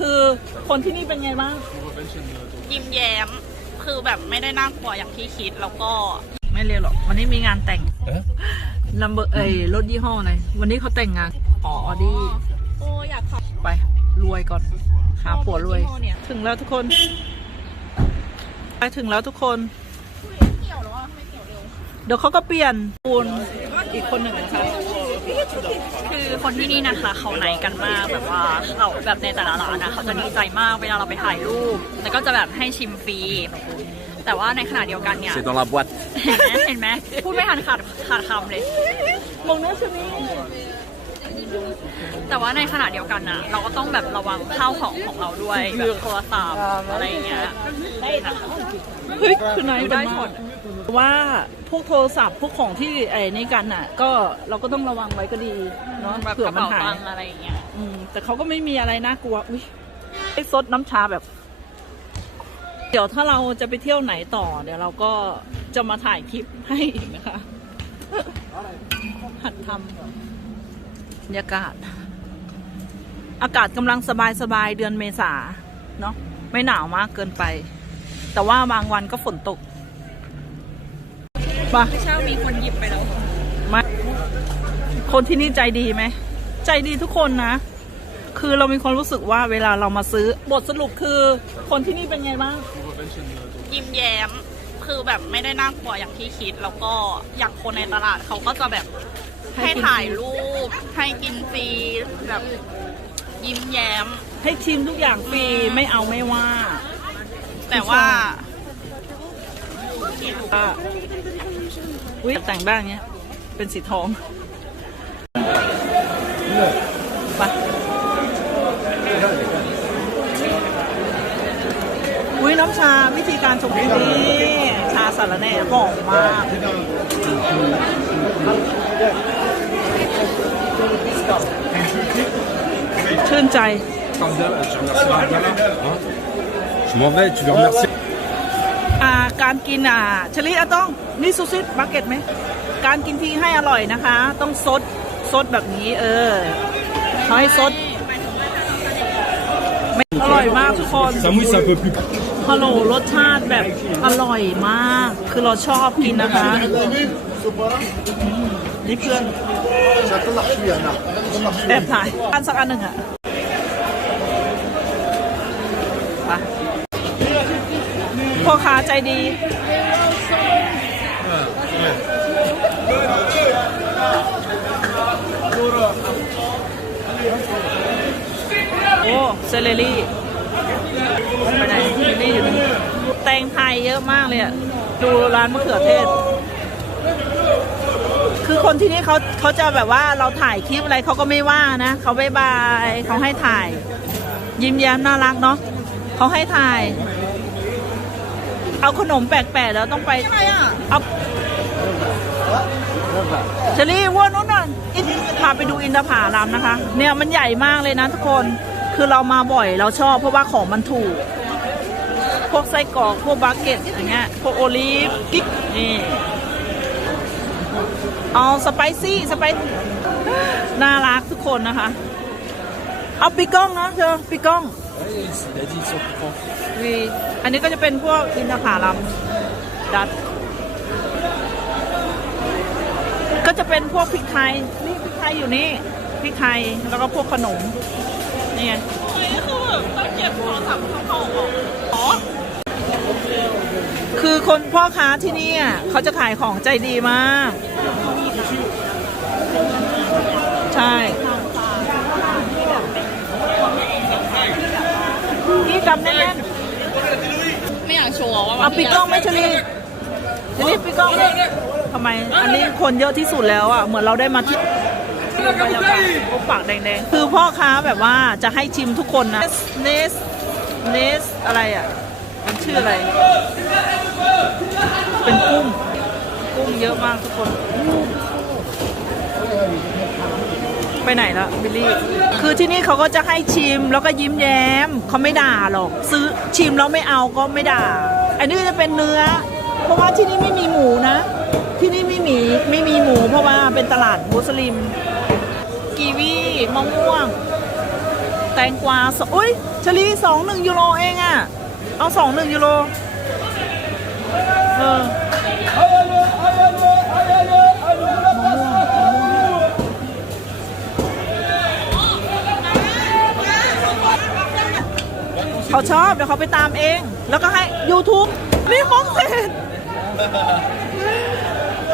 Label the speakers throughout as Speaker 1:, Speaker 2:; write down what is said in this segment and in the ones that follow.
Speaker 1: คือคนที่นี่เป็นไงบ้าง
Speaker 2: ยิ้มแย้ม คือแบบไม่ได้น่ากลัวอย่างที่คิดแล้วก็
Speaker 1: ไม่เร็วหรอก วันนี้มีงานแต่งลัมเบอร์เอ้ยรถยี่ห้ออะไรวันนี้เขาแต่งงานอ๋อออดี้
Speaker 2: โอ้อยากขับ
Speaker 1: ไป รวยก่อนหาผัวรวย
Speaker 2: ยี่ห้อเนี่ย
Speaker 1: ถึงแล้วทุกคน ไปถึงแล้วทุกคน
Speaker 2: เกี่ยวแล้วอะไม่เกี่ยวเร็ว
Speaker 1: เดี๋ยวเขาก็เปลี่ยนปูนอีกคนหนึ่งนะคะ
Speaker 2: คือคนที่นี่นะคะ เขาไหนกันมากแบบว่าเขาแบบในแต่ละร้านนะเขาจะดีใจมากเวลาเราไปถ่ายรูป แล้วก็จะแบบให้ชิมฟรี แต่ว่าในขณะเดียวกันเนี่ย
Speaker 3: C'est dans la boîte.
Speaker 2: เห็นไหมเห็นไหมพูดไม่ทันขาดขาดคำเลย
Speaker 1: มองนู้นใช่ไหม
Speaker 2: แต่ว่าในขณะเดียวกันนะเราก็ต้องแบบระวังข้าวของของเราด้วยแบบโทรศัพท์อะไรอย่างเงี้ย
Speaker 1: เฮ้ยคือไหน
Speaker 2: ดู
Speaker 1: ได้
Speaker 2: ได้
Speaker 1: ห
Speaker 2: ห
Speaker 1: ม
Speaker 2: ม
Speaker 1: ด
Speaker 2: ด
Speaker 1: ว่าพวกโทรศัพท์พวกของที่ไอ้นี่กันน่ะ ก็เราก็ต้องระวังไว้ก็ดีเนาะ
Speaker 2: แบบ
Speaker 1: เผื่
Speaker 2: ก
Speaker 1: อ
Speaker 2: ระ
Speaker 1: มัน
Speaker 2: เป๋า
Speaker 1: หา
Speaker 2: ตั
Speaker 1: ย
Speaker 2: งค์อะไรอย่างเงี้ย
Speaker 1: อืมแต่เขาก็ไม่มีอะไรน่ากลัวอุ้ยไอ้ซดน้ำชาแบบ เดี๋ยวถ้าเราจะไปเที่ยวไหนต่อ เดี๋ยวเราก็จะมาถ่ายคลิปให้อีกนะคะ หัดทำบ รรยากาศ อากาศกำลังสบายสบายๆเดือนเมษาเนาะไม่หนาวมากเกินไป แต่ว่าบางวันก็ฝนตกมา
Speaker 2: เช้ามีคนหยิบไปแล้ว
Speaker 1: มาคนที่นี่ใจดีไหม ใจดีทุกคนนะ คือเรามีความรู้สึกว่าเวลาเรามาซื้อบทสรุปคือ คนที่นี่เป็นไงบ้าง
Speaker 2: ยิ้มแย้ม คือแบบไม่ได้น่ากลัวอย่างที่คิด แล้วก็อย่างคนในตลาดเขาก็จะแบบ
Speaker 1: ให้
Speaker 2: ให้
Speaker 1: กิน
Speaker 2: ถ่ายรูป ให้กินฟรีแบบยิ้มแย้ม
Speaker 1: ให้ชิมทุกอย่างฟรีไม่เอาไม่ว่า
Speaker 2: แต่ว่า
Speaker 1: อะอุ้ยแต่งบ้างเนี้ย เป็นสีทองไปอุ้ยน้ำชาวิธีการชงที่นี่ชาสารแหน่หอมมาก ชื่นใจ
Speaker 3: Je m'en vais, tu veux remercier
Speaker 1: อ่าการกินอ่าชลิอะต้องนี่ซูซิบักเก็ตไหม การกินที่ให้อร่อยนะคะ ต้องซดซดแบบนี้ เออเขาให้ซดไม่อร่อยมากทุกคน
Speaker 3: Ça mouille, c'est un peu plus.
Speaker 1: ฮัลโหลรสชาติแบบอร่อยมาก คือเราชอบกินนะคะ นี่เพื่อนแอบถ่ายอันสักอันหนึ่งอะพ่อค้าใจดีโอ้เซเลรี่ ไปไหนเซเลรี่อยู่นี่แตงไทยเยอะมากเลยอะดูร้านมะเขือเทศ คือคนที่นี่เขาเขาจะแบบว่าเราถ่ายคลิปอะไรเขาก็ไม่ว่านะ เขาบายบายเขาให้ถ่าย ยิ้มแย้มน่ารักเนาะเขาให้ถ่าย เอาขนมแปลกๆแล้วต้องไปอะไรอะเอาเชอรี่ว่านู้นน่ะอินพาไปดูอินทผลัมนะคะ เนี่ยมันใหญ่มากเลยนะทุกคน คือเรามาบ่อยเราชอบเพราะว่าของมันถูก พวกไส้กรอกพวกบาเก็ตอย่างเงี้ยพวกโอลีฟกิ๊กนี่เอาสไปซี่สไปน่ารักทุกคนนะคะ เอาปีกล้องนะเธอปีกล้องวีอันนี้ก็จะเป็นพวกอินทผลัมดัด ก็จะเป็นพวกพริกไทยนี่พริกไทยอยู่นี่พริกไทยแล้วก็พวกขนม นี่ไง
Speaker 2: คือแบบต้องเก็บโทรศัพท์เข้าของออกอ๋อ
Speaker 1: คือคนพ่อค้าที่นี่อะเขาจะขายของใจดีมาก ใช่พี่จำแน่น
Speaker 2: ไม่อยากโชว์ว่า
Speaker 1: ๆเอาปีกล้องไหมชลีชลีปีกล้องไหมทำไม อันนี้คนเยอะที่สุดแล้วอะ เหมือนเราได้มาที่ ปากแดงๆ คือพ่อค้าแบบว่าจะให้ชิมทุกคนนะเนสเนสอะไรอะ มันชื่ออะไร เป็นกุ้ง กุ้งเยอะมากทุกคน ไปไหนละบิลลี่ คือที่นี่เขาก็จะให้ชิมแล้วก็ยิ้มแย้ม เขาไม่ด่าหรอก ซื้อชิมแล้วไม่เอาก็ไม่ด่า อันนี้จะเป็นเนื้อ ราะว่าที่นี่ไม่มีหมูนะ ที่นี่ไม่มีไม่มีหมู เพราะว่าเป็นตลาดมุสลิม กีวีมะม่วง แตงกวาสอุ้ยชลีสองหนึ่งยูโรเองอะเอาสองหนึ่งยูโรเออเขาชอบเดี๋ยวเขาไปตามเอง แล้วก็ให้ YouTube นี่มองเสร็จ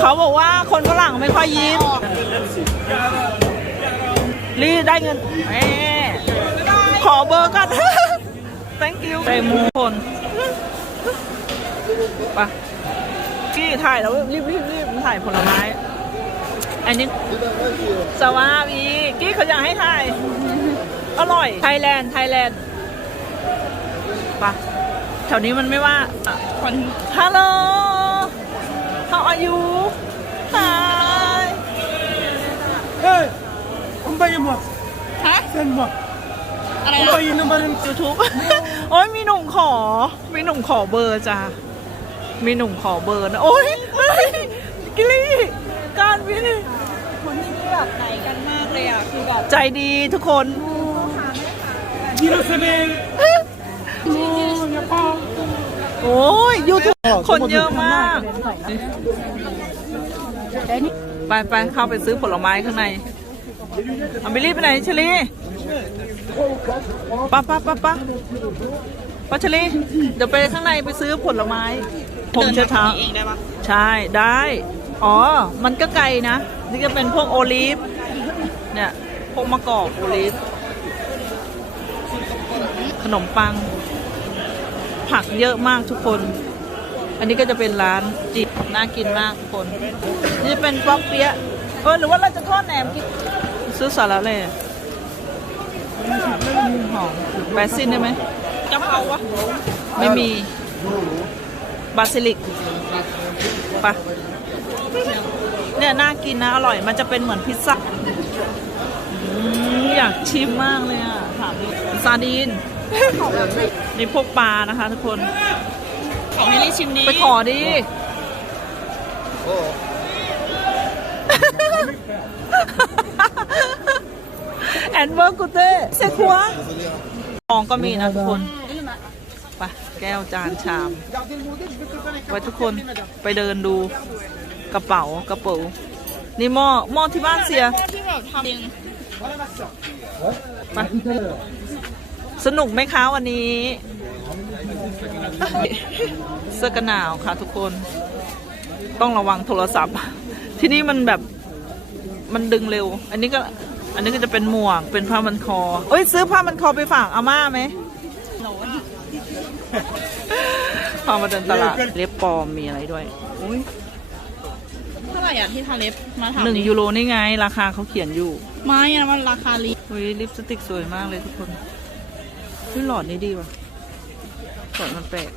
Speaker 1: เขาบอกว่าคนฝรั่งไม่ค่อยยิ้มรีได้เงินแหมขอเบอร์กัน thank you เตมูคนไปะกี้ถ่ายแล้วรีบรีบรีบถ่ายผลไม้ อันนี้สวาบีกี้เขาอยากให้ถ่าย อร่อย ไทยแลนด์ ไทยแลนด์ปะ แถวนี้มันไม่ว่าคนฮัลโหล how are you hi
Speaker 3: Hey Envoyez-moi
Speaker 2: ฮะ
Speaker 3: Send-moi
Speaker 2: อะไรนะ
Speaker 3: Envoyez le malin
Speaker 1: YouTube โอ้ยมีหนุ่มขอ มีหนุ่มขอเบอร์จ้ามีหนุ่มขอเบอร์นะโอ้ยเฮ้ยกิลลี่การวิน
Speaker 2: คนที่นี่แบบไหนกันมากเลยอะ คือแบบ
Speaker 1: ใจดีทุกคน
Speaker 3: Dis le CV
Speaker 1: โอ้ยยูทูบคนเยอะมากไปไปเข้าไปซื้อผลไม้ข้างในเอาบิลลี่ไปไหนเชลีปะปะปะปะปะเชลีเดี๋ยวไปข้างในไปซื้อผลไม้ผมเช้าเช้า
Speaker 2: เองได้ปะ
Speaker 1: ใช่ได้ อ๋อ มันก็ไกลนะ นี่ก็เป็นพวกโอลีฟเนี่ยพวกมะกอกโอลีฟขนมปัง ผักเยอะมากทุกคน อันนี้ก็จะเป็นร้านจิบน่ากินมากทุกคน นี่เป็นป๊อกเปี๊ยะเออหรือว่าเราจะทอดแหนมกินซื้อสาระเลยหอมแปซินได้ไหม
Speaker 2: กะเพราวะ
Speaker 1: ไม่มีบาซิลิกไปะเนี่ยน่ากินนะ อร่อยมันจะเป็นเหมือนพิซซ่าอยากชิมมากเลยอะถามซาดีน นี่พวกปลานะคะ ทุกคน
Speaker 2: ขอให้รีชิมดี
Speaker 1: ไปขอดิแอนเวอร์กูเต้เซคัวทองก็มีนะทุกคนไปแก้วจานชามไว้ทุกคนไปเดินดูกระเป๋ากระเป๋านี่หม้อหม้อที่บ้านเสีย
Speaker 2: ที่แบบทำเอง
Speaker 1: ไป สนุกไหมคะวันนี้ เสื้อกันหนาวค่ะทุกคน ต้องระวังโทรศัพท์ ที่นี่มันแบบมันดึงเร็ว อันนี้ก็อันนี้ก็จะเป็นหมวกเป็นผ้ามันคอ เอ้ยซื้อผ้ามันคอไปฝากอาม่าไหมพามาเดินตลาดเล็บปลอมมีอะไรด้วย
Speaker 2: เท่าไหร่อะที่ทาเล็บมาถาม
Speaker 1: หนึ่ง
Speaker 2: ดิ
Speaker 1: ยูโรนี่ไง ราคาเขาเขียนอยู่
Speaker 2: ไม่นะมันราคาลี
Speaker 1: เฮ้ยลิปสติกสวยมากเลยทุกคน เฮ้ยหลอดนี้ดีว่ะหลอดมันแปลก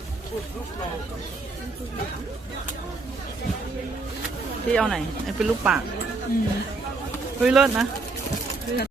Speaker 1: พี่เอาไหนไอ้เป็นรูปปากเฮ้ยเลิศนะ